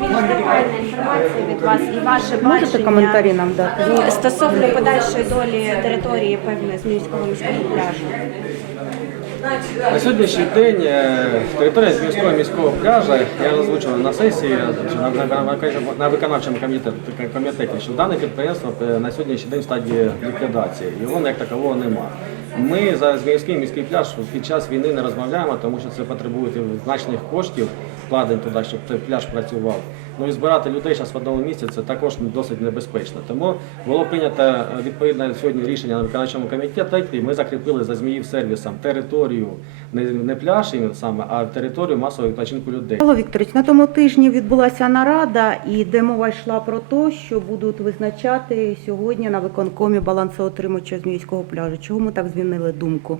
Детальна інформація від вас і ваше Можете коментарі нам дати? ну, стосовно подальшої долі території певної з міського міського пляжу. На сьогоднішній день е, територія Зміївського міського пляжа, я озвучував на сесії на, на, на, на виконавчому комітеті, комітеті, що дане підприємство е, на сьогоднішній день в стадії ліквідації. Його як такового нема. Ми за Зміївський міський пляж під час війни не розмовляємо, тому що це потребує значних коштів, вкладень туди, щоб цей пляж працював. Ну і збирати людей зараз в одному місці це також досить небезпечно. Тому було прийнято е, відповідне сьогодні рішення на виконавчому комітеті. і Ми закріпили за Зміїв сервісом територію не, пляж саме, а територію масового відпочинку людей. Павло Вікторович, на тому тижні відбулася нарада, і де мова йшла про те, що будуть визначати сьогодні на виконкомі балансоотримувача Зміївського пляжу. Чого ми так змінили думку?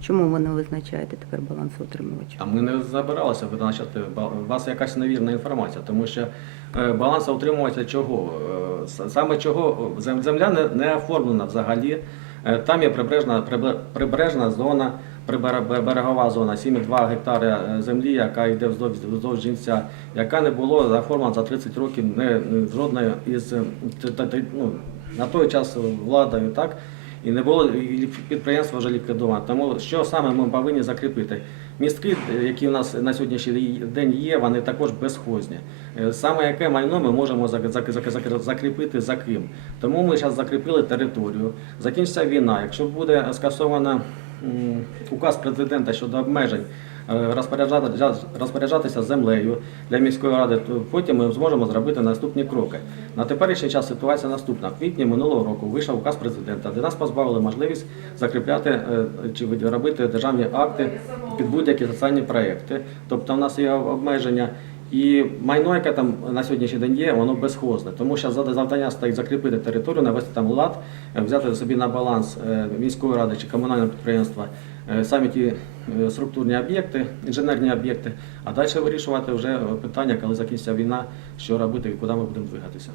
Чому ви не визначаєте тепер балансоотримувача? А ми не забиралися визначати у вас якась невірна інформація, тому що е, баланс утримувача чого? Е, Саме чого е, земля не, не оформлена взагалі. Там є прибережна, прибе- прибережна зона, прибере- берегова зона, 7,2 гектари землі, яка йде вздовж, вздовж жінця, яка не було заформлена за 30 років не, жодною із ну, на той час владою, так? І не було підприємство вже ліквідовано. Тому що саме ми повинні закріпити? Містки, які у нас на сьогоднішній день є, вони також безхозні. Е, Саме яке майно ми можемо зак- зак- зак- зак- закріпити за ким. Тому ми зараз закріпили територію. Закінчиться війна. Якщо буде скасовано м, указ президента щодо обмежень е, розпоряджати- розпоряджатися землею для міської ради, то потім ми зможемо зробити наступні кроки. На теперішній час ситуація наступна. В квітні минулого року вийшов указ президента, де нас позбавили можливість закріпляти е, чи робити державні акти під будь-які соціальні проекти. Тобто в нас є обмеження. І майно, яке там на сьогоднішній день є, воно безхозне. Тому що завдання стоїть закріпити територію, навести там лад, е, взяти собі на баланс е, міської ради чи комунального підприємства е, самі ті структурні об'єкти, інженерні об'єкти, а далі вирішувати вже питання, коли закінчиться війна, що робити і куди ми будемо двигатися.